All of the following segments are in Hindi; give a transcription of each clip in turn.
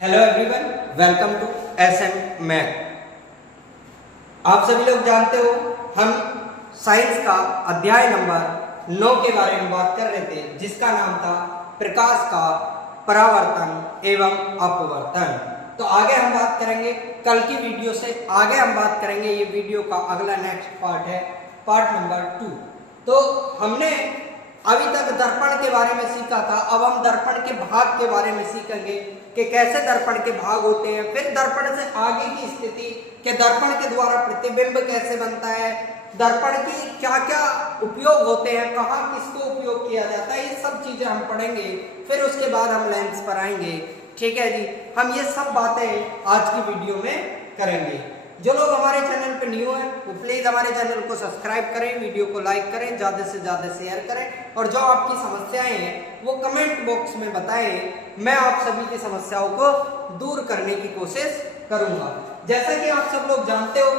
Hello everyone, welcome to SM math. आप सभी लोग जानते हो हम साइंस का अध्याय नंबर 9 के बारे में बात कर रहे थे, जिसका नाम था प्रकाश का परावर्तन एवं अपवर्तन। तो आगे हम बात करेंगे कल की वीडियो से, आगे हम बात करेंगे, ये वीडियो का अगला नेक्स्ट पार्ट है, पार्ट नंबर 2। तो हमने अभी तक दर्पण के बारे में सीखा था, अब हम दर्पण के भाग के बारे में सीखेंगे कि कैसे दर्पण के भाग होते हैं, फिर दर्पण से आगे की स्थिति कि दर्पण के द्वारा प्रतिबिंब कैसे बनता है, दर्पण की क्या क्या उपयोग होते हैं, कहाँ किसको उपयोग किया जाता है, ये सब चीजें हम पढ़ेंगे। फिर उसके बाद हम लेंस पर आएंगे। ठीक है जी, हम ये सब बातें आज की वीडियो में करेंगे। जो लोग हमारे चैनल पे न्यू हैं वो प्लीज हमारे चैनल को सब्सक्राइब करें, वीडियो को लाइक करें, ज्यादा से ज्यादा शेयर करें, और जो आपकी समस्याएं हैं वो कमेंट बॉक्स में बताएं। मैं आप सभी की समस्याओं को दूर करने की कोशिश करूंगा। जैसा कि आप सब लोग जानते हो,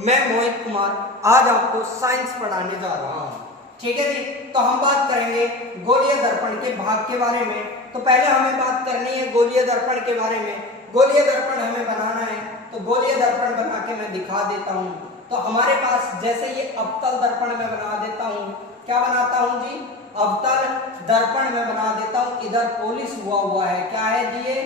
मैं मोहित कुमार आज आपको साइंस पढ़ाने जा रहा हूँ। ठीक है जी, तो हम बात करेंगे गोलीय दर्पण के भाग के बारे में। तो पहले हमें बात करनी है गोलीय दर्पण के बारे में। गोलीय दर्पण हमें बनाना है, तो गोलीय दर्पण बना के मैं दिखा देता हूँ। तो हमारे पास जैसे ये अवतल दर्पण में बना देता हूँ, क्या बनाता हूँ जी, अवतल दर्पण में बना देता हूँ। इधर पॉलिश हुआ है, क्या है जी, ये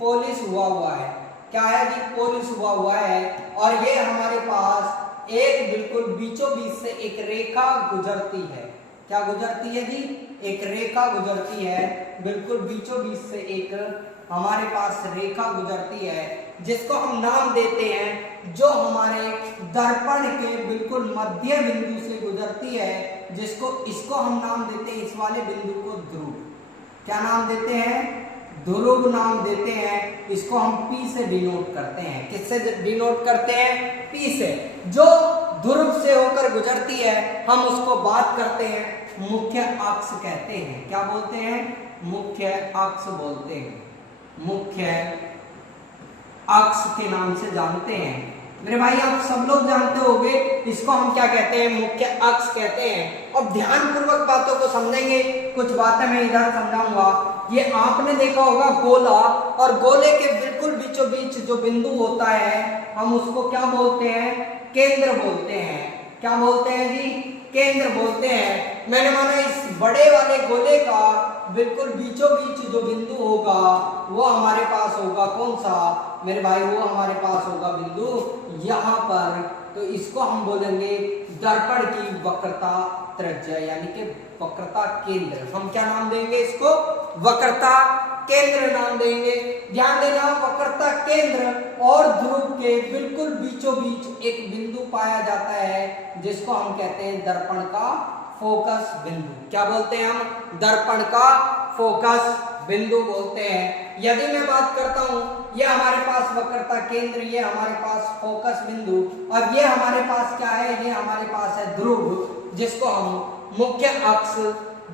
पॉलिश हुआ है, क्या है जी, पॉलिश हुआ है। और ये हमारे पास एक बिल्कुल बीचों बीच से एक रेखा गुजरती है। क्या गुजरती है जी, एक रेखा गुजरती है, बिल्कुल बीचों बीच से एक हमारे पास रेखा गुजरती है, जिसको हम नाम देते हैं, जो हमारे दर्पण के बिल्कुल मध्य बिंदु से गुजरती है, इसको हम नाम देते हैं, इस वाले बिंदु को ध्रुव। क्या नाम देते हैं, ध्रुव नाम देते हैं। इसको हम P से डिनोट करते हैं। किससे डिनोट करते हैं, P से। जो ध्रुव से होकर गुजरती है हम उसको बात करते हैं मुख्य अक्ष कहते हैं। क्या बोलते हैं, मुख्य अक्ष बोलते हैं, मुख्य अक्ष के नाम से जानते हैं। मेरे भाई आप सब लोग जानते होंगे इसको हम क्या कहते हैं, मुख्य अक्ष कहते हैं। और ध्यान पूर्वक बातों को समझेंगे, कुछ बातें मैं इधर समझाऊंगा। ये आपने देखा होगा गोला, और गोले के बिल्कुल बीचों बीच जो बिंदु होता है हम उसको क्या बोलते हैं, केंद्र बोलते हैं। क्या बोलते हैं जी, केंद्र बोलते हैं। मैंने माना इस बड़े वाले गोले का बिल्कुल बीचों बीच जो बिंदु होगा वो हमारे पास होगा, कौन सा मेरे भाई, वो हमारे पास होगा बिंदु यहाँ पर। तो इसको हम बोलेंगे दर्पण की वक्रता त्रिज्या, यानी कि वक्रता केंद्र। हम क्या नाम देंगे इसको, वक्रता केंद्र नाम देंगे। ध्यान देना, वक्रता केंद्र और ध्रुव के बिल्कुल बीचों बीच एक बिंदु पाया जाता है, जिसको हम कहते हैं दर्पण का फोकस बिंदु। क्या बोलते हैं हम, दर्पण का फोकस बिंदु बोलते हैं। यदि मैं बात करता हूं, ये हमारे पास वक्रता केंद्र, ये हमारे पास फोकस बिंदु, और ये हमारे पास क्या है, ये हमारे पास है ध्रुव, जिसको हम मुख्य अक्ष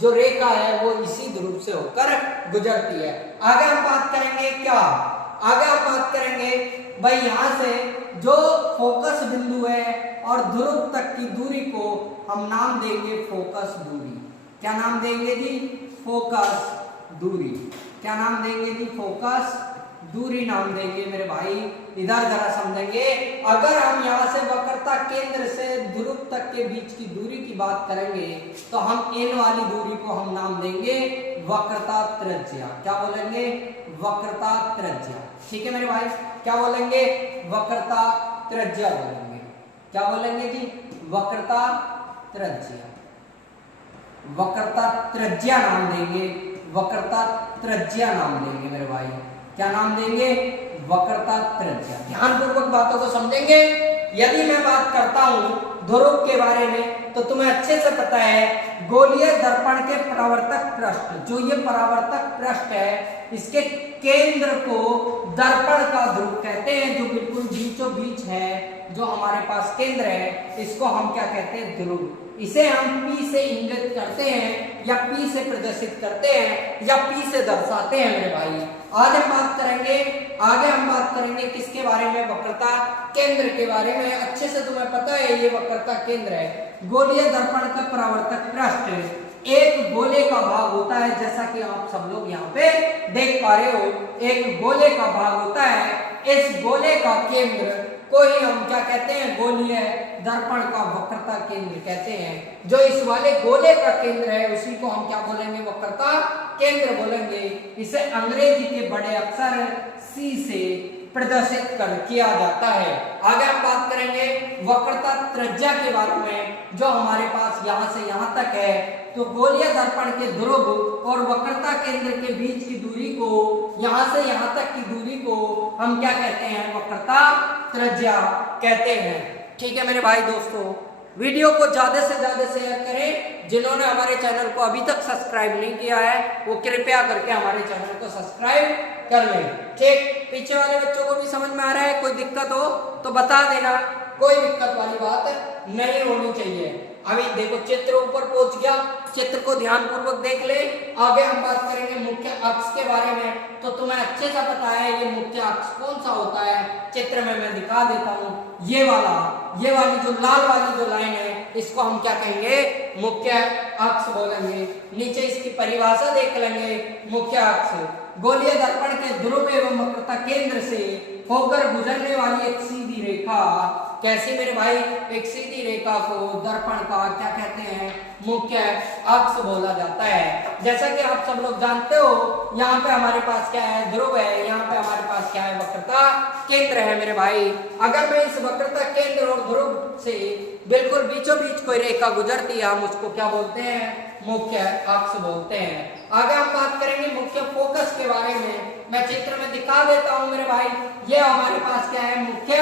जो रेखा है वो इसी ध्रुव से होकर गुजरती है। आगे हम बात करेंगे क्या, आगे हम बात करेंगे भाई यहाँ से जो फोकस बिंदु है और ध्रुव तक की दूरी को हम नाम देंगे फोकस दूरी। क्या नाम देंगे जी, फोकस दूरी। क्या नाम देंगे जी, फोकस दूरी नाम देंगे। मेरे भाई इधर जरा समझेंगे, अगर हम यहाँ से वक्रता केंद्र से ध्रुव तक के बीच की दूरी की बात करेंगे तो हम इन वाली दूरी को हम नाम देंगे वक्रता त्रिज्या। क्या बोलेंगे, वक्रता त्रिज्या। ठीक है मेरे भाई, क्या बोलेंगे, वक्रता त्रिज्या बोलेंगे। क्या बोलेंगे जी, वक्रता त्रिज्या, वक्रता त्रिज्या नाम देंगे, वक्रता त्रिज्या नाम देंगे मेरे भाई। क्या नाम देंगे, वक्रता त्रिज्या। ध्यान पूर्वक बातों को समझेंगे। यदि मैं बात करता हूं ध्रुव के बारे में, तो तुम्हें अच्छे से पता है गोलीय दर्पण के परावर्तक पृष्ठ, जो ये परावर्तक पृष्ठ है, इसके केंद्र को दर्पण का ध्रुव कहते हैं, जो बिल्कुल बीचों बीच है, जो हमारे पास केंद्र है, इसको हम क्या कहते हैं, ध्रुव। इसे हम P से इंगित करते हैं, या P से प्रदर्शित करते हैं, या P से दर्शाते हैं मेरे भाई। आज हम बात करेंगे, आगे हम बात करेंगे किसके बारे में, वक्रता केंद्र के बारे में। अच्छे से तुम्हें पता है ये वक्रता केंद्र है, गोलीय दर्पण का परावर्तक पृष्ठ एक गोले का भाग होता है, जैसा कि आप सब लोग यहाँ पे देख पा रहे हो, एक गोले का भाग होता है। इस गोले का केंद्र को ही हम क्या कहते हैं, गोलीय दर्पण का वक्रता केंद्र कहते हैं। जो इस वाले गोले का केंद्र है उसी को हम क्या बोलेंगे, वक्रता केंद्र बोलेंगे। इसे अंग्रेजी के बड़े अक्षर C से प्रदर्शित किया जाता है। आगे हम बात करेंगे वक्रता त्रिज्या के बारे में, जो हमारे पास यहाँ से यहाँ तक है। तो गोलीय दर्पण के ध्रुव और वक्रता केंद्र के बीच की दूरी को, यहाँ से यहाँ तक की दूरी को हम क्या कहते हैं, वक्रता त्रिज्या कहते हैं। ठीक है मेरे भाई दोस्तों, वीडियो को ज्यादा से ज्यादा शेयर करें। जिन्होंने हमारे चैनल को अभी तक सब्सक्राइब नहीं किया है वो कृपया करके हमारे चैनल को सब्सक्राइब कर लें। ठीक, पीछे वाले बच्चों को भी समझ में आ रहा है? कोई दिक्कत हो तो बता देना, कोई दिक्कत वाली बात नहीं होनी चाहिए। अभी देखो चित्र ऊपर पहुंच गया, चित्र को ध्यान पूर्वक देख ले। आगे हम बात करेंगे मुख्य अक्ष के बारे में। तो तुम्हें अच्छे से पता है ये मुख्य अक्ष कौन सा होता है, चित्र में मैं दिखा देता हूँ। ये वाली जो लाल वाली जो लाइन है इसको हम क्या कहेंगे, मुख्य अक्ष बोलेंगे। नीचे इसकी परिभाषा देख लेंगे। मुख्य अक्ष गोलीय दर्पण के ध्रुव एवं वक्रता केंद्र से होकर गुजरने वाली एक सीधी रेखा। कैसे मेरे भाई, एक सीधी रेखा को दर्पण का क्या कहते हैं, मुख्य अक्ष बोला जाता है। जैसा कि आप सब लोग जानते हो, यहाँ पे हमारे पास क्या है, ध्रुव है, यहाँ पे हमारे पास क्या है, वक्रता केंद्र है मेरे भाई। अगर मैं इस वक्रता केंद्र और ध्रुव से बिल्कुल बीचों बीच कोई रेखा गुजरती है, हम उसको क्या बोलते हैं, मुख्य अक्ष बोलते हैं। आगे हम बात करेंगे मुख्य फोकस के बारे में। मैं चित्र में दिखा देता हूं मेरे भाई। ये हमारे पास क्या है, मुख्य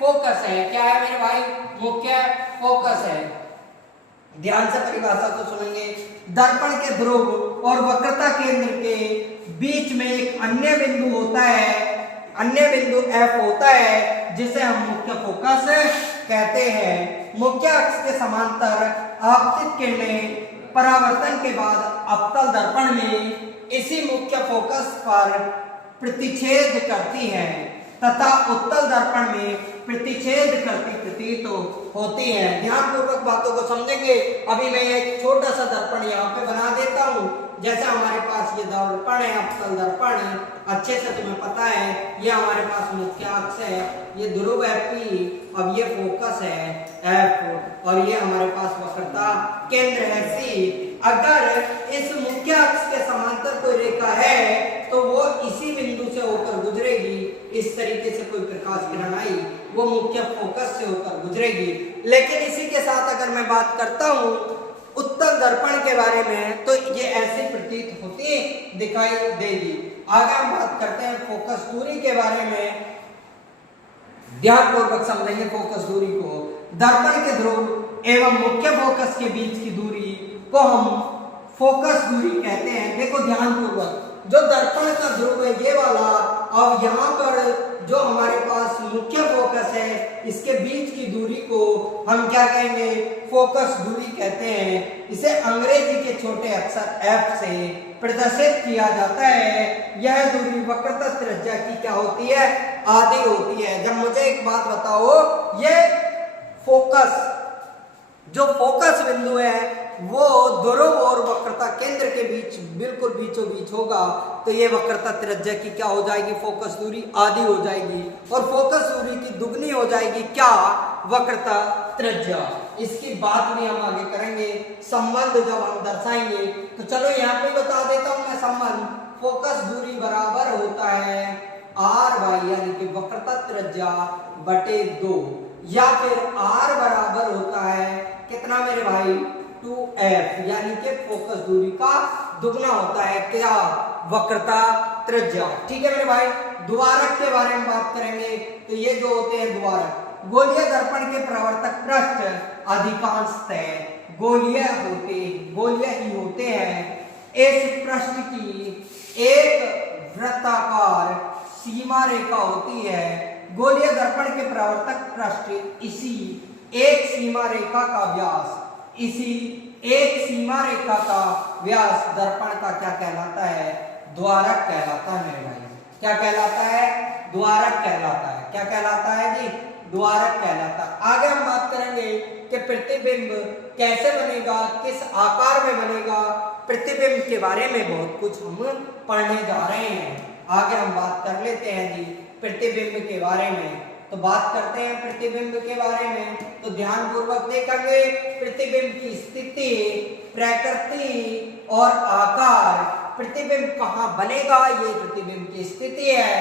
फोकस है। क्या है मेरे भाई, मुख्य फोकस है। ध्यान से परिभाषा को सुनेंगे। दर्पण के ध्रुव और वक्रता केंद्र के बीच में एक अन्य बिंदु होता है, अन्य बिंदु F होता है, जिसे हम मुख्य फोकस कहते हैं। मुख्य अक्ष के समांतर आपतित किरणें परावर्तन के बाद अवतल दर्पण में इसी मुख्य फोकस पर प्रतिच्छेद करती हैं तथा उत्तल दर्पण में प्रतिच्छेद करती प्रतीत होती हैं। ध्यान पूर्वक बातों को समझेंगे। अभी मैं एक छोटा सा दर्पण यहाँ पे बना देता हूँ। जैसा हमारे पास ये दर्पण है, अवतल दर्पण है, अच्छे से तुम्हें पता है। ये हमारे पास मुख्य अक्ष है, ये ध्रुव है P, अब ये फोकस है F, और ये हमारे पास वक्रता केंद्र है C। अगर इस मुख्य अक्ष के समांतर कोई रेखा है तो वो इसी बिंदु से होकर गुजरेगी। इस तरीके से कोई प्रकाश किरण आई, वो मुख्य फोकस से होकर गुजरेगी। लेकिन इसी के साथ अगर मैं बात करता हूँ उत्तल दर्पण के बारे में, तो ये ऐसी प्रतीत होती दिखाई देगी। आगे हम बात करते हैं फोकस दूरी के बारे में। ध्यान पूर्वक समझेंगे फोकस दूरी को। दर्पण के ध्रुव एवं मुख्य फोकस के बीच की दूरी को हम फोकस दूरी कहते हैं। देखो ध्यान पूर्वक, जो दर्पण का ध्रुव है ये वाला, और यहाँ पर जो हमारे पास मुख्य फोकस है, इसके बीच की दूरी को हम क्या कहेंगे, फोकस दूरी कहते हैं। इसे अंग्रेजी के छोटे अक्षर F से प्रदर्शित किया जाता है। यह दूरी वक्रता त्रिज्या की क्या होती है, आधी होती है। जब मुझे एक बात बताओ, ये फोकस, जो फोकस बिंदु है वो ध्रुव और वक्रता केंद्र के बीच बिल्कुल बीचों बीच होगा, तो ये वक्रता त्रिज्या की क्या हो जाएगी, फोकस दूरी आधी हो जाएगी। और फोकस दूरी की दुगनी हो जाएगी क्या, वक्रता त्रिज्या। इसकी बात भी हम आगे करेंगे, संबंध जब हम दर्शाएंगे। तो चलो यहाँ पे बता देता हूं मैं संबंध। फोकस दूरी बराबर होता है R/, यानी कि वक्रता त्रिज्या बटे 2, या फिर R बराबर होता है कितना मेरे भाई, 2F, यानी कि फोकस दूरी का दुगना होता है क्या, वक्रता त्रिज्या। ठीक है मेरे भाई। द्वारक के बारे में बात करेंगे। तो ये जो होते हैं द्वारक, गोलीय दर्पण के प्रवर्तक पृष्ठ अधिकांशतः गोलीय ही होते हैं। इस पृष्ठ की एक वृत्ताकार सीमा रेखा होती है। गोलीय दर्पण के प्रवर्तक पृष्ठ इसी एक सीमा रेखा का व्यास दर्पण का क्या कहलाता है, द्वारक कहलाता है मेरे भाई। क्या कहलाता है, द्वारक कहलाता है। क्या कहलाता है जी, द्वारक कहलाता है। आगे हम बात करेंगे कि प्रतिबिंब कैसे बनेगा, किस आकार में बनेगा। प्रतिबिंब के बारे में बहुत कुछ हम पढ़ने जा रहे हैं। आगे हम बात कर लेते हैं जी प्रतिबिंब के बारे में। तो बात करते हैं प्रतिबिंब के बारे में, तो ध्यानपूर्वक देखेंगे प्रतिबिंब की स्थिति, प्रकृति और आकार। प्रतिबिंब कहाँ बनेगा, ये प्रतिबिंब की स्थिति है।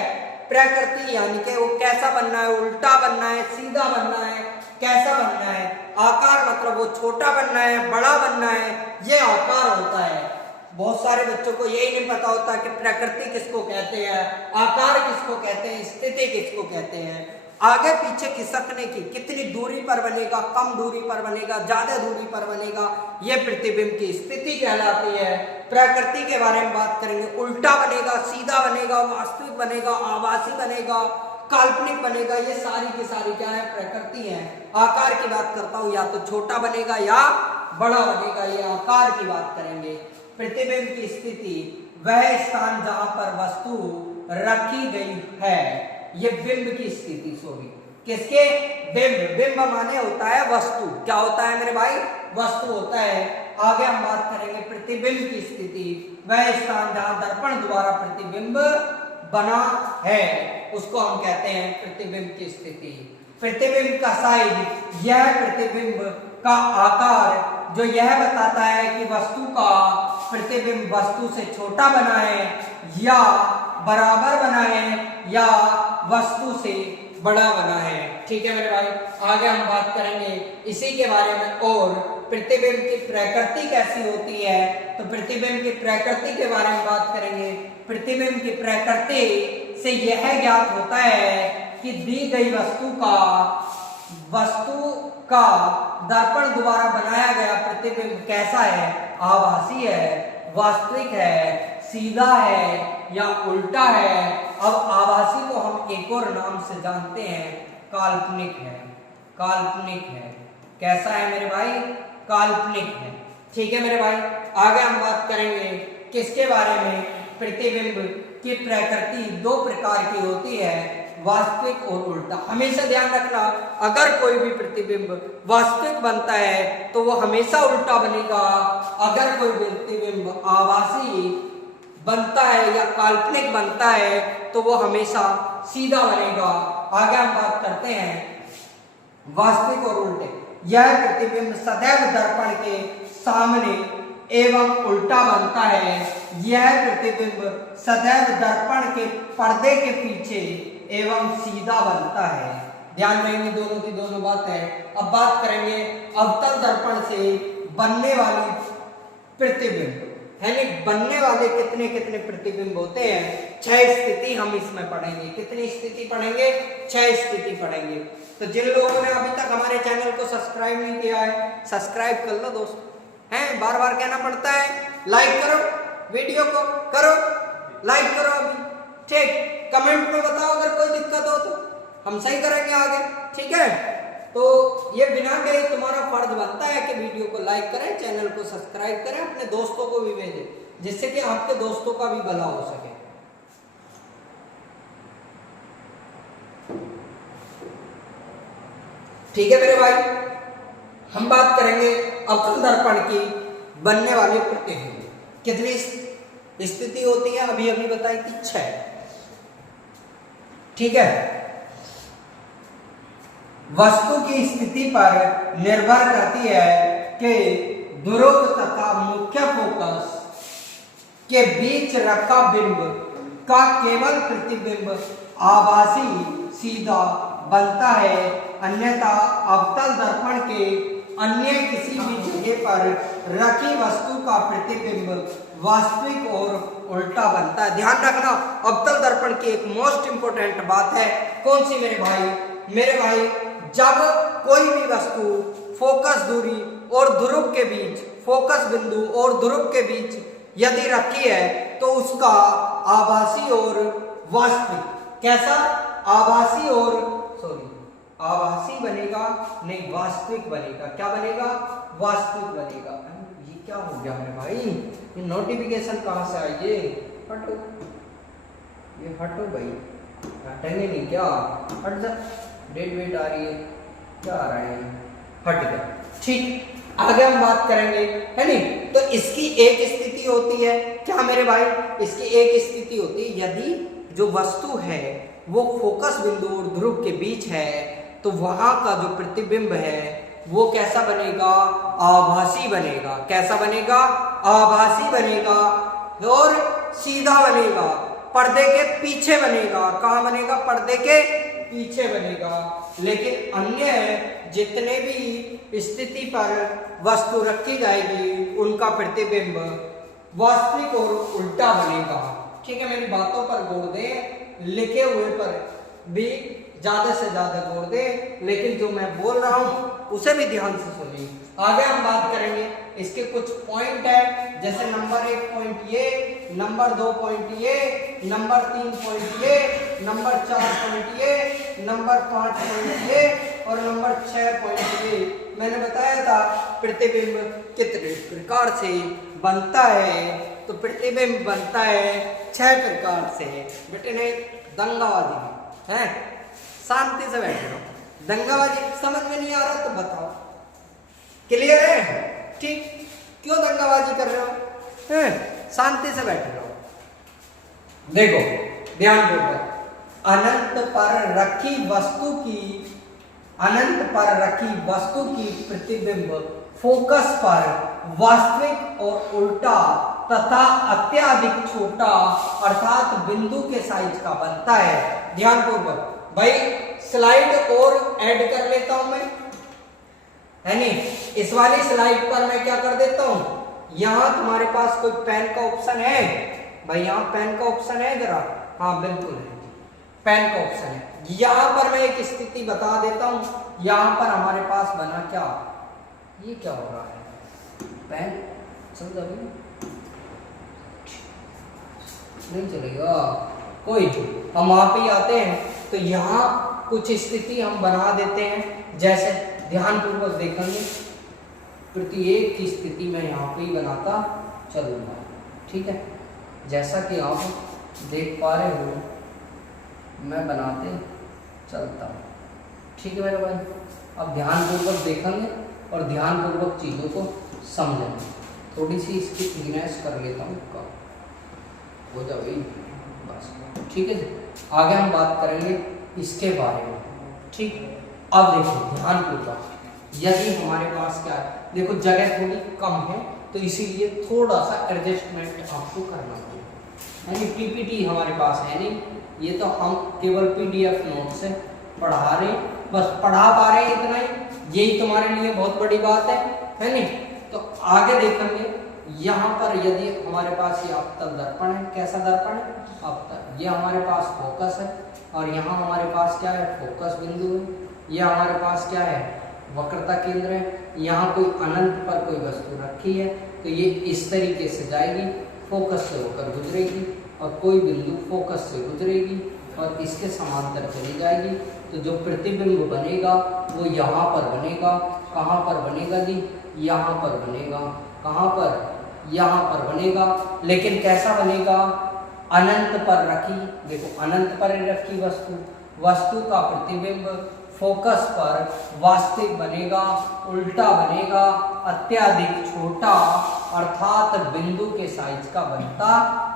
प्रकृति यानी कि वो कैसा बनना है, उल्टा बनना है, सीधा बनना है, कैसा बनना है। आकार मतलब वो छोटा बनना है, बड़ा बनना है, ये आकार होता है। बहुत सारे बच्चों को यही नहीं पता होता कि प्रकृति किसको कहते हैं, आकार किसको कहते हैं, स्थिति किसको कहते हैं। आगे पीछे खिसकने की, कितनी दूरी पर बनेगा, कम दूरी पर बनेगा, ज्यादा दूरी पर बनेगा, यह प्रतिबिंब की स्थिति कहलाती है। प्रकृति के बारे में बात करेंगे, उल्टा बनेगा, सीधा बनेगा, वास्तविक बनेगा, आभासी बनेगा, काल्पनिक बनेगा, ये सारी की सारी क्या है, प्रकृति है। आकार की बात करता हूं, या तो छोटा बनेगा या बड़ा बनेगा, ये आकार की बात करेंगे। प्रतिबिंब की स्थिति वह स्थान जहां पर वस्तु रखी गई है, ये बिंब की स्थिति, सॉरी किसके, बिंब। बिंब माने होता है वस्तु, क्या होता है मेरे भाई, वस्तु होता है। आगे हम बात करेंगे प्रतिबिंब की स्थिति वह स्थान जहां दर्पण द्वारा प्रतिबिंब बना है, उसको हम कहते हैं प्रतिबिंब की स्थिति। प्रतिबिंब का साइज, यह प्रतिबिंब का आकार जो यह बताता है कि वस्तु का प्रतिबिंब वस्तु से छोटा बना है या बराबर बना है या वस्तु से बड़ा बना है। ठीक है मेरे भाई, आगे हम बात करेंगे इसी के बारे में। और प्रतिबिंब की प्रकृति कैसी होती है, तो प्रतिबिंब की प्रकृति के बारे में बात करेंगे। प्रतिबिंब की प्रकृति से यह ज्ञात होता है कि दी गई वस्तु का दर्पण द्वारा बनाया गया प्रतिबिंब कैसा है, आभासी है, वास्तविक है, सीधा है या उल्टा है। अब आभासी को हम एक और नाम से जानते हैं, काल्पनिक है। काल्पनिक है, कैसा है मेरे भाई, काल्पनिक है। ठीक है मेरे भाई, आगे हम बात करेंगे किसके बारे में, प्रतिबिंब की प्रकृति दो प्रकार की होती है, वास्तविक और उल्टा। हमेशा ध्यान रखना, अगर कोई भी प्रतिबिंब वास्तविक बनता है तो वो हमेशा उल्टा बनेगा, अगर कोई प्रतिबिंब आभासी बनता है या काल्पनिक बनता है तो वो हमेशा सीधा बनेगा। आगे हम बात करते हैं वास्तविक और उल्टे। यह प्रतिबिंब सदैव दर्पण के सामने एवं उल्टा बनता है। यह प्रतिबिंब सदैव दर्पण के पर्दे के पीछे एवं सीधा बनता है। ध्यान रहेंगे दोनों की दोनों बात है। अब बात करेंगे अवतल दर्पण से बनने वाली प्रतिबिंब, यानी बनने वाले कितने कितने प्रतिबिंब होते हैं। 6 स्थिति हम इसमें पढ़ेंगे। कितनी स्थिति पढ़ेंगे, 6 स्थिति पढ़ेंगे। तो जिन लोगों ने अभी तक हमारे चैनल को सब्सक्राइब नहीं किया है, सब्सक्राइब कर लो दोस्त, हैं बार बार कहना पड़ता है। लाइक करो, वीडियो को करो लाइक करो अभी, ठीक। कमेंट में बताओ अगर कोई दिक्कत हो तो हम सही करेंगे आगे, ठीक है। तो ये बिना कहे तुम्हारा फर्ज बनता है कि वीडियो को लाइक करें, चैनल को सब्सक्राइब करें, अपने दोस्तों को भी भेजें, जिससे कि आपके दोस्तों का भी भला हो सके। ठीक है मेरे भाई, हम बात करेंगे अवतल दर्पण की बनने वाली प्रतिबिंब। कितनी स्थिति होती है, अभी अभी बताई थी 6, ठीक है। वस्तु की स्थिति पर निर्भर करती है कि ध्रुव तथा मुख्य फोकस के बीच रखा बिंब का केवल प्रतिबिंब आभासी सीधा बनता है, अन्यथा अवतल दर्पण के अन्य किसी भी जगह पर रखी वस्तु का प्रतिबिंब वास्तविक और उल्टा बनता है। ध्यान रखना, अवतल दर्पण की एक मोस्ट इंपोर्टेंट बात है, कौन सी मेरे भाई, मेरे भाई जब कोई भी वस्तु फोकस दूरी और ध्रुव के बीच, फोकस बिंदु और ध्रुव के बीच यदि रखी है तो उसका आभासी और वास्तविक, कैसा, आभासी और आभासी बनेगा, नहीं वास्तविक बनेगा। क्या बनेगा, वास्तविक बनेगा। ये क्या हो गया मेरे भाई, ये नोटिफिकेशन कहां से आई, ये हटो, ये हटो भाई, हटेंगे नहीं क्या, हट जा। डेट वेट आ रही है, क्या आ रहा है, हट गया। ठीक, आगे हम बात करेंगे, है नहीं। तो इसकी एक स्थिति होती है क्या मेरे भाई, इसकी एक स्थिति होती है यदि जो वस्तु है वो फोकस बिंदु और ध्रुव के बीच है तो वहां का जो प्रतिबिंब है वो कैसा बनेगा, आभासी बनेगा। कैसा बनेगा, आभासी बनेगा और सीधा बनेगा, पर्दे के पीछे बनेगा। कहां बनेगा, पर्दे के पीछे बनेगा। लेकिन अन्य जितने भी स्थिति पर वस्तु रखी जाएगी उनका प्रतिबिंब वास्तविक और उल्टा बनेगा। ठीक है, मेरी बातों पर गौर दें, लिखे हुए पर भी ज्यादा से ज्यादा गौर दें, लेकिन जो मैं बोल रहा हूं उसे भी ध्यान से सुनिए। आगे हम बात करेंगे, इसके कुछ पॉइंट है, जैसे नंबर 1 पॉइंट ये, नंबर 2 पॉइंट ये, नंबर 3 पॉइंट ये, नंबर 4 पॉइंट ये, नंबर 5 पॉइंट ये और नंबर 6 पॉइंट ये। मैंने बताया था प्रतिबिंब कितने प्रकार से बनता है, तो प्रतिबिंब बनता है 6 प्रकार से। बेटे ने दंगाबाजी है, शांति से बैठे रहो। दंगाबाजी समझ में नहीं आ रहा तो बताओ, क्लियर है? ठीक, क्यों दंगाबाजी कर रहे हो? शांति से बैठे रहो। देखो ध्यान पूर्वक, अनंत पर रखी वस्तु की प्रतिबिंब फोकस पर वास्तविक और उल्टा तथा अत्यधिक छोटा अर्थात बिंदु के साइज का बनता है। ध्यान पूर्वक भाई, स्लाइड और ऐड कर लेता हूं मैं, है नहीं। इस वाली स्लाइड पर मैं क्या कर देता हूं, यहां तुम्हारे पास कोई पेन का ऑप्शन है भाई, यहां पेन का ऑप्शन है जरा, हाँ बिल्कुल है, पेन का ऑप्शन है। यहां पर मैं एक स्थिति बता देता हूं, यहां पर हमारे पास बना क्या, ये क्या हो रहा है, पेन चल अभी नहीं चलेगा, कोई हम वहां पे आते हैं तो यहाँ कुछ स्थिति हम बना देते हैं। जैसे ध्यान पूर्वक देखेंगे, प्रत्येक की स्थिति मैं यहाँ पे ही बनाता चलूंगा। ठीक है, जैसा कि आप देख पा रहे हो मैं बनाते चलता हूँ। ठीक है मेरे भाई, अब ध्यान पूर्वक देखेंगे और ध्यान पूर्वक चीज़ों को समझेंगे। थोड़ी सी इसकी थिकनेस कर लेता हूँ, हो जाए बस। ठीक है, आगे हम बात करेंगे इसके बारे में। ठीक, अब देखो ध्यान पूर्वक, यदि हमारे पास क्या है, देखो जगह थोड़ी कम है तो इसीलिए थोड़ा सा एडजस्टमेंट आपको करना पड़ेगा। यानी पीपीटी हमारे पास है नहीं, ये तो हम केवल पीडीएफ नोट से पढ़ा रहे, बस पढ़ा पा रहे हैं इतना ही, यही तुम्हारे लिए बहुत बड़ी बात है नहीं। तो आगे देखेंगे, यहाँ पर यदि हमारे पास ये अवतल दर्पण है, कैसा दर्पण है, अवतल, ये हमारे पास फोकस है और यहाँ हमारे पास क्या है, फोकस बिंदु है। ये हमारे पास क्या है, वक्रता केंद्र है। यहाँ कोई अनंत पर कोई वस्तु रखी है तो ये इस तरीके से जाएगी, फोकस से होकर गुजरेगी और कोई बिंदु फोकस से गुजरेगी और इसके समांतर चली जाएगी। तो जो प्रतिबिंब बनेगा वो यहाँ पर बनेगा। कहाँ पर बनेगा जी, यहाँ पर बनेगा। कहाँ पर, यहाँ पर बनेगा। लेकिन कैसा बनेगा, अनंत पर रखी, देखो अनंत पर रखी वस्तु का प्रतिबिंब फोकस पर वास्तविक बनेगा, उल्टा बनेगा, अत्यधिक छोटा अर्थात बिंदु के साइज का बनता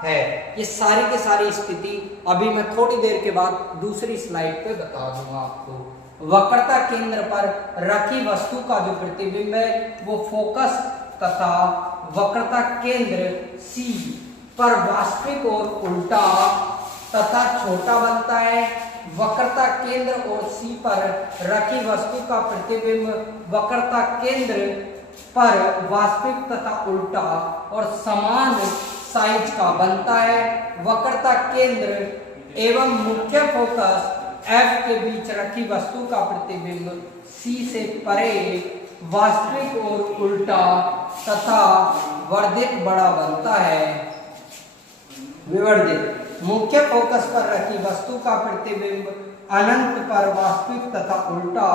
है। ये सारी की सारी स्थिति अभी मैं थोड़ी देर के बाद दूसरी स्लाइड पे बता दूंगा आपको। वक्रता केंद्र पर रखी वस्तु का जो प्रतिबिंब है वो फोकस तथा वक्रता केंद्र C पर वास्तविक और उल्टा तथा छोटा बनता है। वक्रता केंद्र और C पर रखी वस्तु का प्रतिबिंब वक्रता केंद्र पर वास्तविक तथा उल्टा और समान साइज का बनता है। वक्रता केंद्र एवं मुख्य फोकस F के बीच रखी वस्तु का प्रतिबिंब C से परे वास्तविक और उल्टा तथा वर्धित बड़ा बनता है। विवर्धित मुख्य फोकस पर रखी वस्तु का प्रतिबिंब अनंत पर वास्तविक तथा उल्टा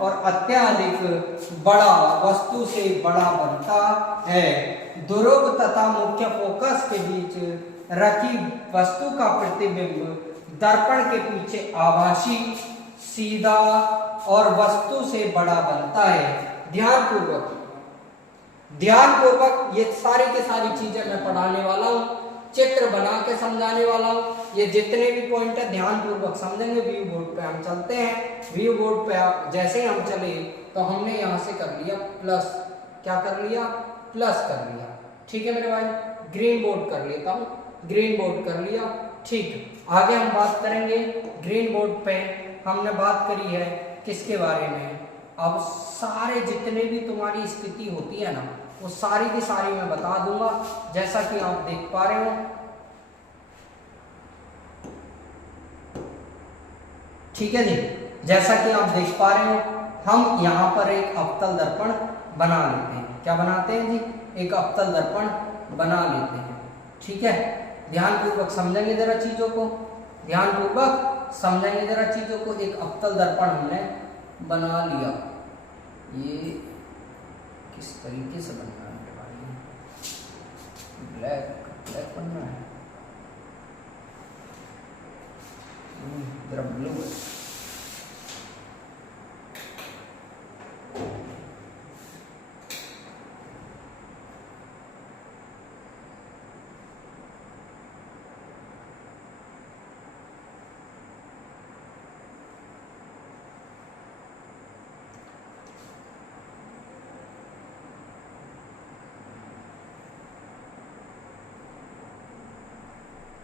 और अत्यधिक बड़ा वस्तु से बड़ा बनता है। ध्रुव तथा मुख्य फोकस के बीच रखी वस्तु का प्रतिबिंब दर्पण के पीछे आभासी, सीधा और वस्तु से बड़ा बनता है। ध्यानपूर्वक ये सारी की सारी चीजें मैं पढ़ाने वाला हूँ, चित्र बना के समझाने वाला हूँ। ये जितने भी पॉइंट है ध्यानपूर्वक समझेंगे। व्यू बोर्ड पे हम चलते हैं। व्यू बोर्ड पे जैसे ही हम चले तो हमने यहाँ से कर लिया प्लस, क्या कर लिया, प्लस कर लिया। ठीक है मेरे भाई, ग्रीन बोर्ड कर लेता हूँ, ग्रीन बोर्ड कर लिया। ठीक, आगे हम बात करेंगे ग्रीन बोर्ड पे। हमने बात करी है किसके बारे में, अब सारे जितने भी तुम्हारी स्थिति होती है ना, वो सारी की सारी मैं बता दूंगा, जैसा कि आप देख पा रहे हो। ठीक है जी, जैसा कि आप देख पा रहे हो, हम यहाँ पर एक अवतल दर्पण बना लेते हैं। क्या बनाते हैं जी, एक अवतल दर्पण बना लेते हैं। ठीक है, ध्यानपूर्वक समझेंगे जरा चीजों को, ध्यानपूर्वक समझेंगे जरा चीजों को। एक अवतल दर्पण हमने बना लिया। ये किस तरीके से बनना है भाई, ब्लैक बनना है, जरा ब्लू है।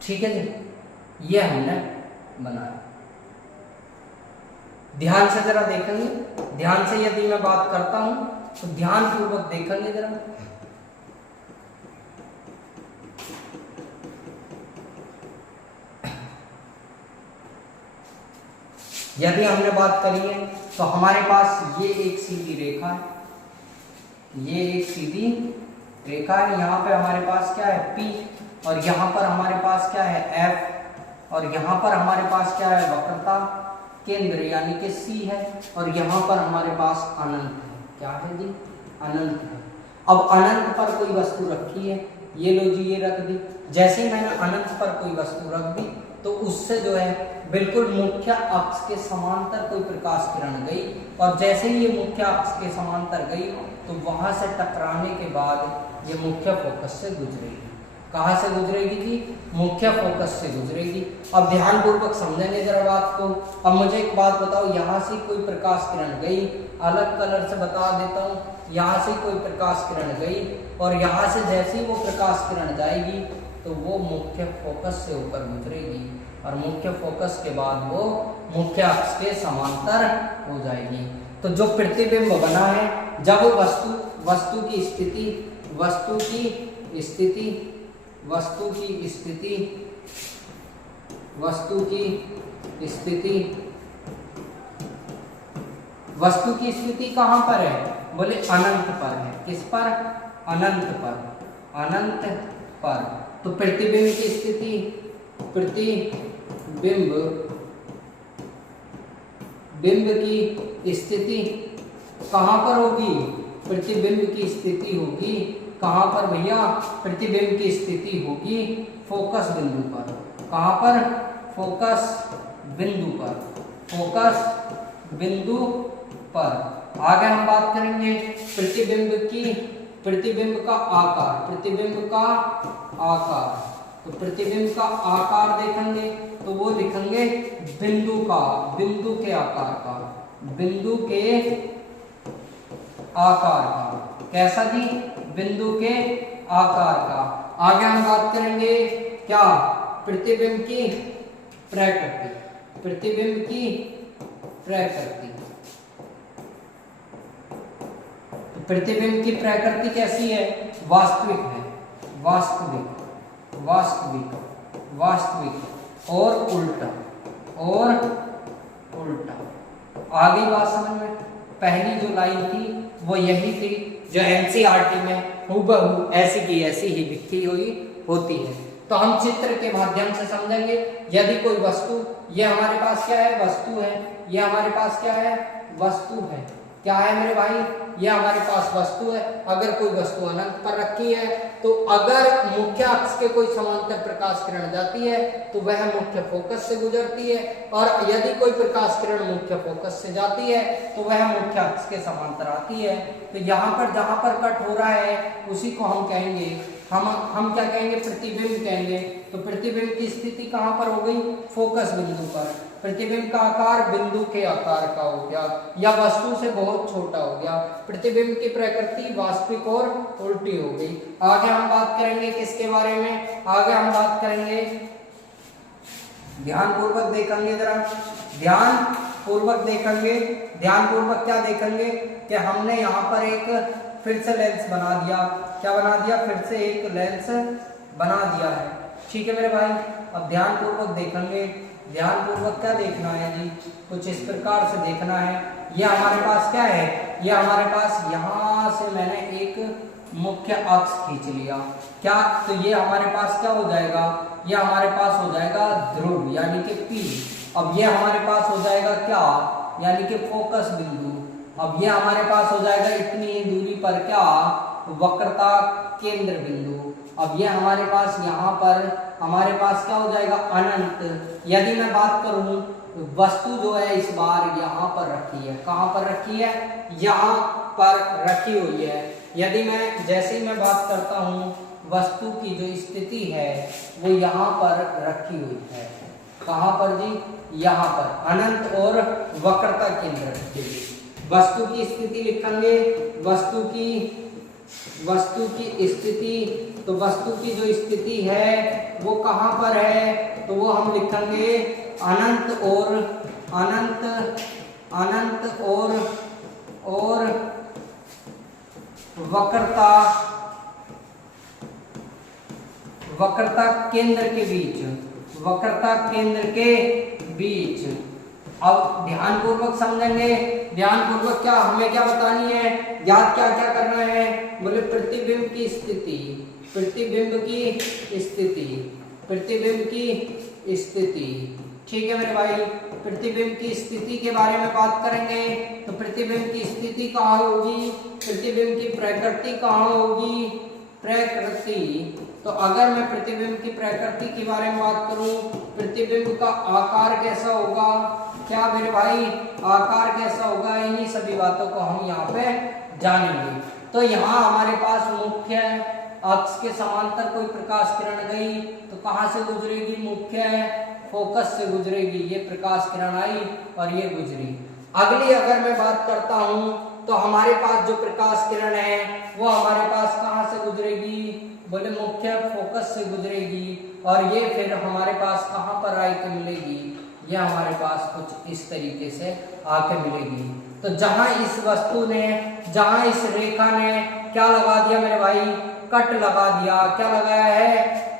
ठीक है जी, ये हमने बनाया। ध्यान से जरा देखेंगे, ध्यान से यदि मैं बात करता हूं तो ध्यानपूर्वक देखेंगे जरा। यदि हमने बात करी है तो हमारे पास ये एक सीधी रेखा है, ये एक सीधी रेखा है। यहाँ पे हमारे पास क्या है, P, और यहाँ पर हमारे पास क्या है, F, और यहाँ पर हमारे पास क्या है, वक्रता केंद्र यानी कि C है, और यहाँ पर हमारे पास अनंत है। क्या है जी, अनंत है। अब अनंत पर कोई वस्तु रखी है, ये लो जी, ये रख दी। जैसे ही मैंने अनंत पर कोई वस्तु रख दी तो उससे जो है बिल्कुल मुख्य अक्ष के समांतर कोई प्रकाश किरण गई, और जैसे ही ये मुख्य अक्ष के समांतर गई तो वहां से टकराने के बाद ये मुख्य फोकस से गुजरेगी। कहाँ से गुजरेगी जी, मुख्य फोकस से गुजरेगी। अब ध्यानपूर्वक समझेंगे जरा बात को। अब मुझे एक बात बताओ, यहाँ से कोई प्रकाश किरण गई, अलग कलर से बता देता हूँ, यहाँ से कोई प्रकाश किरण गई और यहाँ से जैसे ही वो प्रकाश किरण जाएगी तो वो मुख्य फोकस से ऊपर गुजरेगी, और मुख्य फोकस के बाद वो मुख्य अक्ष के समांतर हो जाएगी। तो जो प्रतिबिंब बना है, जब वस्तु की स्थिति कहाँ पर है, बोले अनंत पर है। किस पर, अनंत पर, अनंत पर। तो प्रतिबिंब की स्थिति, बिंब की स्थिति कहाँ पर होगी, प्रतिबिंब की स्थिति होगी कहाँ पर भैया, प्रतिबिंब की स्थिति होगी फोकस बिंदु पर। कहाँ पर, फोकस बिंदु पर, फोकस बिंदु पर। आगे हम बात करेंगे प्रतिबिंब का आकार, प्रतिबिंब का आकार। तो प्रतिबिंब का आकार देखेंगे तो वो लिखेंगे बिंदु के आकार का, बिंदु के आकार का। कैसा जी, बिंदु के आकार का। आगे हम बात करेंगे क्या, प्रतिबिंब की प्रकृति, प्रतिबिंब की प्रकृति। प्रतिबिंब की प्रकृति कैसी है, वास्तविक है, वास्तविक और उल्टा, आगे बात समझ में। पहली जो लाइन थी वो यही थी जो एनसीईआरटी में हूबहू ऐसी की ऐसी ही लिखी हुई होती है। तो हम चित्र के माध्यम से समझेंगे। यदि कोई वस्तु, ये हमारे पास क्या है, वस्तु है, ये हमारे पास क्या है, वस्तु है। क्या है मेरे भाई, ये हमारे पास वस्तु है। अगर कोई वस्तु अनंत पर रखी है तो अगर मुख्य अक्ष के कोई समांतर प्रकाश किरण जाती है तो वह मुख्य फोकस से गुजरती है, और यदि कोई प्रकाश किरण मुख्य फोकस से जाती है तो वह मुख्य अक्ष के समांतर आती है। तो यहाँ पर जहाँ पर कट हो रहा है उसी को हम कहेंगे, हम क्या कहेंगे, प्रतिबिंब कहेंगे। तो प्रतिबिंब की स्थिति कहाँ पर हो गई, फोकस बिंदु पर। प्रतिबिंब का आकार बिंदु के आकार का हो गया या वस्तु से बहुत छोटा हो गया। प्रतिबिंब की प्रकृति वास्तविक और उल्टी हो गई। आगे हम बात करेंगे किसके बारे में, आगे हम बात करेंगे, ध्यान पूर्वक देखेंगे, जरा ध्यान पूर्वक देखेंगे। ध्यान पूर्वक क्या देखेंगे कि हमने यहाँ पर एक फिर से लेंस बना दिया। क्या बना दिया, फिर से एक लेंस बना दिया है। ठीक है मेरे भाई, अब ध्यान पूर्वक देखेंगे। ध्यान पूर्वक क्या देखना है जी, कुछ इस प्रकार से देखना है। ये हमारे पास क्या है, ये हमारे पास यहाँ से मैंने एक मुख्य अक्ष खींच लिया। क्या, तो ये हमारे पास क्या हो जाएगा, ये हमारे पास हो जाएगा ध्रुव यानी कि P। अब ये हमारे पास हो जाएगा क्या, यानी कि फोकस बिंदु। अब ये हमारे पास हो जाएगा इतनी ही दूरी पर क्या, वक्रता केंद्र बिंदु। अब ये हमारे पास यहाँ पर हमारे पास क्या हो जाएगा, अनंत। यदि मैं बात करूं वस्तु जो है इस बार यहाँ पर रखी है, कहाँ पर रखी है, यहाँ पर रखी हुई है। यदि मैं जैसे ही मैं बात करता हूँ वस्तु की जो स्थिति है वो यहाँ पर रखी हुई है। कहाँ पर जी, यहाँ पर अनंत और वक्रता केंद्र के लिए वस्तु की स्थिति लिखेंगे। वस्तु की स्थिति, तो वस्तु की जो स्थिति है वो कहाँ पर है, तो वो हम लिखेंगे अनंत और वक्रता केंद्र के बीच, वक्रता केंद्र के बीच। अब ध्यान पूर्वक समझेंगे। ध्यान पूर्वक क्या हमें क्या बतानी है, याद क्या क्या करना है, बोले प्रतिबिंब की स्थिति, प्रतिबिंब की स्थिति, प्रतिबिंब की स्थिति। ठीक है मेरे भाई, प्रतिबिंब की स्थिति के बारे में बात करेंगे। तो प्रतिबिंब की स्थिति कहाँ होगी, प्रतिबिंब की प्रकृति कहाँ होगी, प्रकृति। तो अगर मैं प्रतिबिंब की प्रकृति के बारे में बात करूं, प्रतिबिंब का आकार कैसा होगा, क्या मेरे भाई आकार कैसा होगा, इन्हीं सभी बातों को हम यहाँ पे जानेंगे। तो यहाँ हमारे पास मुख्य अक्ष के समांतर कोई प्रकाश किरण गई तो कहाँ से गुजरेगी, मुख्य फोकस से गुजरेगी। ये प्रकाश किरण आई और ये गुजरी। अगली अगर मैं बात करता हूँ तो हमारे पास जो प्रकाश किरण है वो हमारे पास कहाँ से गुजरेगी, बोले मुख्य फोकस से गुजरेगी। और ये फिर हमारे पास कहाँ पर आके मिलेगी, ये हमारे पास कुछ इस तरीके से आके मिलेगी। तो जहां इस वस्तु ने, जहां इस रेखा ने क्या लगा दिया मेरे भाई, कट लगा दिया। क्या लगाया है,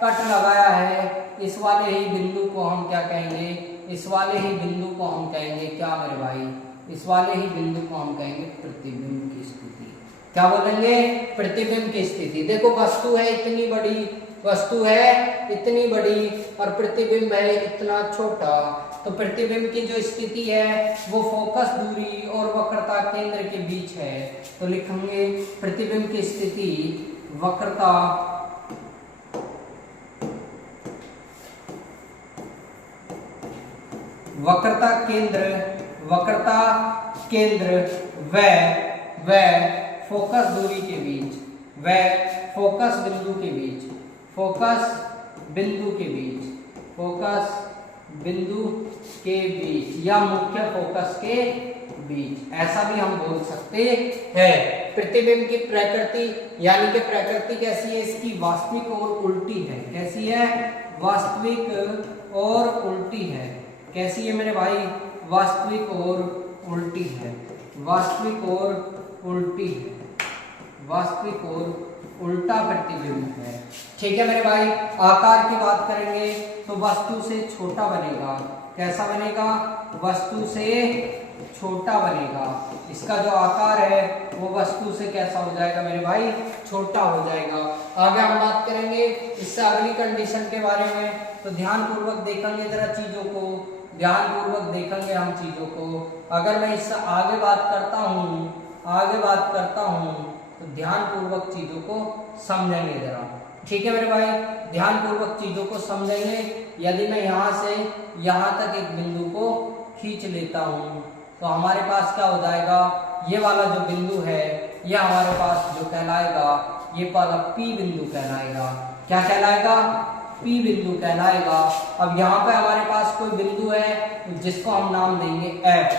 कट लगाया है। इस वाले ही बिंदु को हम क्या कहेंगे, इस वाले ही बिंदु को हम कहेंगे क्या मेरे भाई, इस वाले ही बिंदु को हम कहेंगे प्रतिबिंब की स्थिति। क्या बोलेंगे, प्रतिबिंब की स्थिति। देखो वस्तु है इतनी बड़ी, वस्तु है इतनी बड़ी और प्रतिबिंब है इतना छोटा। तो प्रतिबिंब की जो स्थिति है वो फोकस दूरी और वक्रता केंद्र के बीच है। तो लिखेंगे प्रतिबिंब की स्थिति वक्रता केंद्र व फोकस दूरी के बीच, व फोकस बिंदु के बीच, फोकस बिंदु के बीच, फोकस बिंदु के बीच या मुख्य फोकस के बीच, ऐसा भी हम बोल सकते हैं। प्रतिबिंब की प्रकृति यानी कि प्रकृति कैसी है इसकी, वास्तविक और उल्टी है। कैसी है, वास्तविक और उल्टी है। कैसी है मेरे भाई, वास्तविक और उल्टी है, वास्तविक और उल्टी है, वास्तविक और उल्टा प्रतिबिंब है। ठीक है मेरे भाई, आकार की बात करेंगे तो वस्तु से छोटा बनेगा। कैसा बनेगा, वस्तु से छोटा बनेगा। इसका जो आकार है वो वस्तु से कैसा हो जाएगा मेरे भाई, छोटा हो जाएगा। आगे हम बात करेंगे इससे अगली कंडीशन के बारे में। तो ध्यान पूर्वक देखेंगे जरा चीजों को, ध्यान पूर्वक देखेंगे हम चीजों को। अगर मैं इससे आगे बात करता हूँ तो ध्यान पूर्वक चीजों को समझेंगे जरा। ठीक है मेरे भाई, ध्यान पूर्वक चीजों को समझेंगे। यदि मैं यहाँ से यहाँ तक एक बिंदु को खींच लेता हूँ तो हमारे पास क्या हो जाएगा, ये वाला जो बिंदु है ये हमारे पास जो कहलाएगा, ये वाला P बिंदु कहलाएगा। क्या कहलाएगा? P बिंदु कहलाएगा। अब यहाँ पे हमारे पास कोई बिंदु है जिसको हम नाम देंगे F।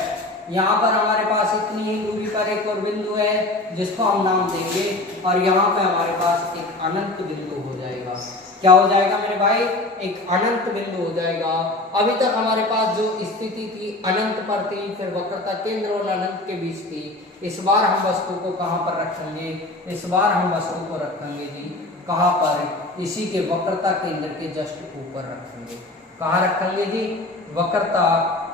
यहाँ पर हमारे पास इतनी ही दूरी पर एक और बिंदु है जिसको हम नाम देंगे, और यहाँ पे हमारे पास एक अनंत बिंदु हो जाएगा। क्या हो जाएगा मेरे भाई? एक अनंत बिंदु हो जाएगा। अभी तक हमारे पास जो स्थिति थी अनंत पर थी, फिर वक्रता केंद्र और अनंत के बीच थी। इस बार हम वस्तु को कहाँ पर रखेंगे? इस बार हम वस्तु को रखेंगे जी कहाँ पर? इसी के वक्रता केंद्र के जस्ट ऊपर रखेंगे। कहाँ रखेंगे जी? वक्रता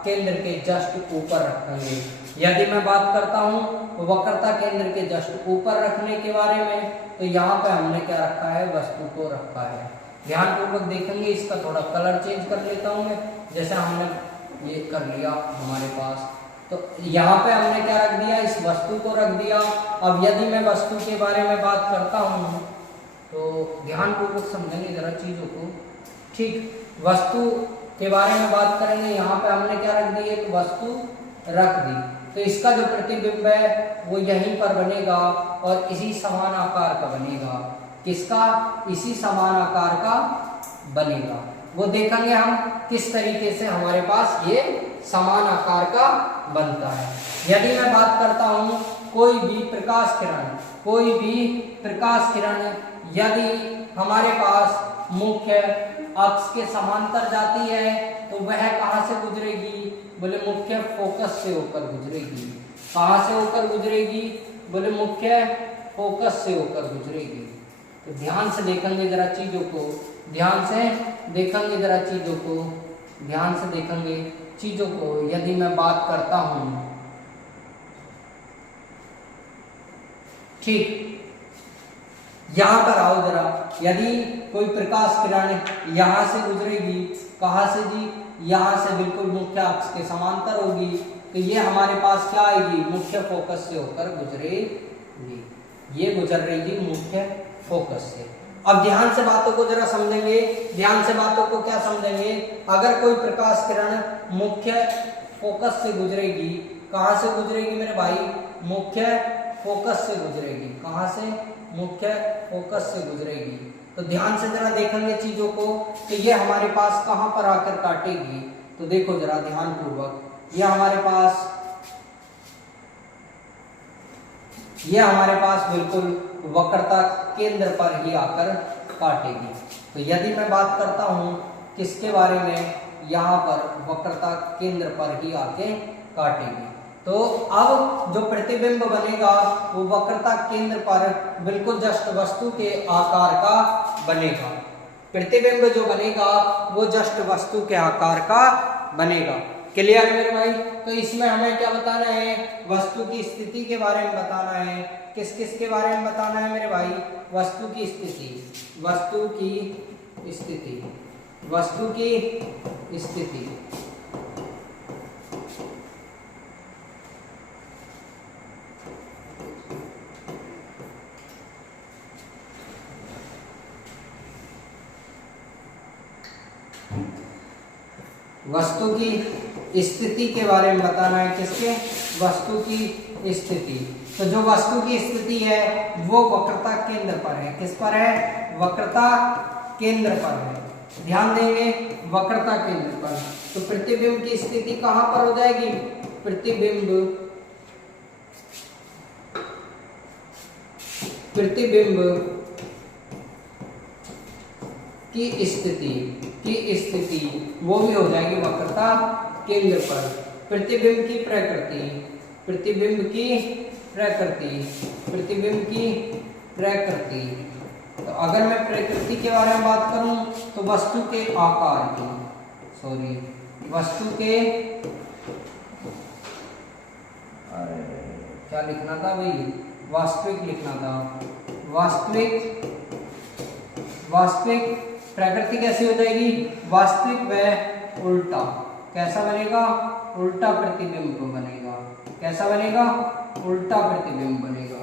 केंद्र के जस्ट ऊपर रखेंगे। यदि मैं बात करता हूँ वक्रता केंद्र के जस्ट ऊपर रखने के बारे में, तो यहाँ पे हमने क्या रखा है? वस्तु को रखा है। ध्यान पूर्वक देखेंगे, इसका थोड़ा कलर चेंज कर लेता हूँ मैं, जैसे हमने ये कर लिया हमारे पास। तो यहाँ पे हमने क्या रख दिया? इस वस्तु को रख दिया। अब यदि मैं वस्तु के बारे में बात करता हूँ तो ध्यान पूर्वक समझेंगे जरा चीजों को। ठीक, वस्तु के बारे में बात करेंगे। यहाँ पे हमने क्या रख दी? एक वस्तु रख दी, तो इसका जो प्रतिबिंब है वो यहीं पर बनेगा और इसी समान आकार का बनेगा। किसका? इसी समान आकार का बनेगा। वो देखेंगे हम किस तरीके से हमारे पास ये समान आकार का बनता है। यदि मैं बात करता हूँ कोई भी प्रकाश किरण यदि हमारे पास मुख्य अक्ष के समांतर जाती है तो वह कहाँ से गुजरेगी? बोले मुख्य फोकस से होकर गुजरेगी। कहाँ से होकर गुजरेगी? बोले मुख्य फोकस से होकर गुजरेगी। तो ध्यान से देखेंगे जरा चीजों को, ध्यान से देखेंगे जरा चीजों को, ध्यान से देखेंगे चीजों को। यदि मैं बात करता हूं, ठीक, यहां पर आओ जरा। यदि कोई प्रकाश किरण यहां से गुजरेगी, कहां से जी? यहां से बिल्कुल मुख्य अक्ष के समांतर होगी, तो ये हमारे पास क्या आएगी? मुख्य फोकस से होकर गुजरेगी। ये गुजर रही मुख्य फोकस से। अब ध्यान से बातों को जरा समझेंगे। ध्यान से बातों को क्या समझेंगे? अगर कोई प्रकाश किरण मुख्य फोकस से गुजरेगी, कहां से गुजरेगी मेरे भाई? मुख्य फोकस से गुजरेगी। कहां से? मुख्य फोकस से गुजरेगी। तो ध्यान से जरा देखेंगे चीजों को कि ये हमारे पास कहां पर आकर काटेगी। तो देखो जरा ध्यान पूर्वक, ये हमारे पास बिल्कुल वक्रता केंद्र पर ही आकर काटेगी। तो यदि मैं बात करता हूं किसके बारे में? यहाँ पर वक्रता केंद्र पर ही आके काटेगी। तो अब जो प्रतिबिंब बनेगा वो वक्रता केंद्र पर बिल्कुल जस्ट वस्तु के आकार का बनेगा। प्रतिबिंब जो बनेगा वो जस्ट वस्तु के आकार का बनेगा। क्लियर है मेरे भाई? तो इसमें हमें क्या बताना है? वस्तु की स्थिति के बारे में बताना है। किस किस के बारे में बताना है मेरे भाई? वस्तु की स्थिति, वस्तु की स्थिति, वस्तु की स्थिति। वस्तु की स्थिति के बारे में बताना है। किसके? वस्तु की स्थिति। तो जो वस्तु की स्थिति है वो वक्रता केंद्र पर है। किस पर है? वक्रता केंद्र पर है। ध्यान देंगे, वक्रता केंद्र पर। तो प्रतिबिंब की स्थिति कहां पर हो जाएगी? प्रतिबिंब की स्थिति वो भी हो जाएगी वक्रता केंद्र पर। प्रतिबिंब की प्रकृति, प्रतिबिंब की प्रकृति। तो अगर मैं प्रकृति के बारे में बात करूं तो वस्तु के आकार की, वस्तु के, क्या लिखना था भाई? वास्तविक लिखना था। वास्तविक प्रकृति कैसी हो जाएगी? वास्तविक व उल्टा। कैसा बनेगा? उल्टा प्रतिबिंब बनेगा। कैसा बनेगा? उल्टा प्रतिबिंब बनेगा।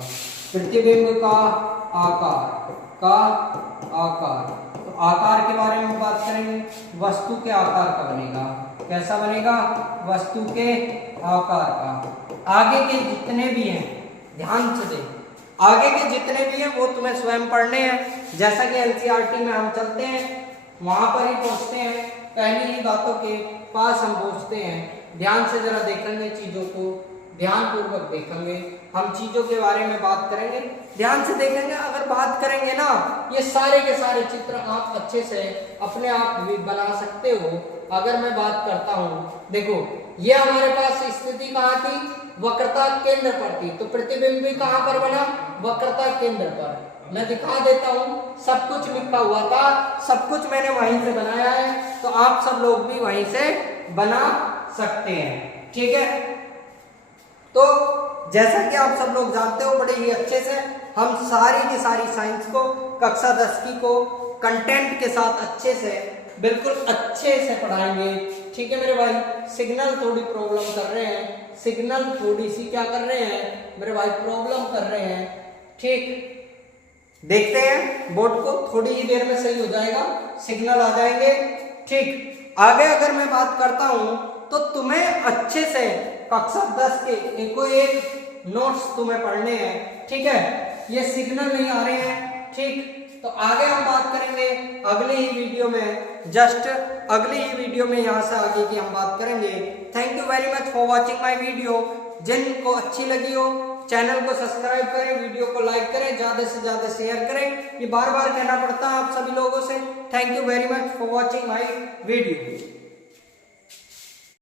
प्रतिबिंब का का आकार। तो आकार के बारे में बात करेंगे, वस्तु के आकार का बनेगा, कैसा बनेगा, वस्तु के आकार का। आगे के जितने भी हैं ध्यान से दें, आगे के जितने भी हैं वो तुम्हें स्वयं पढ़ने हैं। जैसा कि एनसीईआरटी में हम चलते हैं वहां पर ही पहुंचते हैं, पहली ही बातों के पास हम पहुंचते हैं। ध्यान से जरा देखेंगे चीजों को, ध्यान पूर्वक देखेंगे, हम चीजों के बारे में बात करेंगे, ध्यान से देखेंगे। अगर बात करेंगे ना, ये सारे के सारे चित्र आप अच्छे से अपने आप भी बना सकते हो। अगर मैं बात करता हूँ, देखो ये हमारे पास स्थिति कहाँ थी, वक्रता केंद्र पर थी, तो प्रतिबिंब भी कहाँ पर बना, वक्रता केंद्र पर। मैं दिखा देता हूँ, सब कुछ लिखा हुआ था, सब कुछ मैंने वहीं से बनाया है, तो आप सब लोग भी वहीं से बना सकते हैं, ठीक है। तो जैसा कि आप सब लोग जानते हो बड़े ही अच्छे से, हम सारी की सारी साइंस को कक्षा 10 की को कंटेंट के साथ अच्छे से, बिल्कुल अच्छे से पढ़ाएंगे, ठीक है मेरे भाई। सिग्नल थोड़ी प्रॉब्लम कर रहे हैं, सिग्नल थोड़ी सी क्या कर रहे हैं मेरे भाई, प्रॉब्लम कर रहे हैं, ठीक। देखते हैं बोर्ड को, थोड़ी ही देर में सही हो जाएगा, सिग्नल आ जाएंगे, ठीक। आगे अगर मैं बात करता हूं तो तुम्हें अच्छे से कक्षा 10 के एको एक नोट्स तुम्हें पढ़ने हैं, ठीक है। ये सिग्नल नहीं आ रहे हैं, ठीक। तो आगे हम बात करेंगे अगली ही वीडियो में, जस्ट अगली ही वीडियो में, यहाँ से आगे की हम बात करेंगे। Thank you very much for watching my video. जिनको अच्छी लगी हो चैनल को सब्सक्राइब करें, वीडियो को लाइक करें, ज्यादा से ज्यादा शेयर करें, ये बार बार कहना पड़ता है आप सभी लोगों से। Thank you very much for watching my video.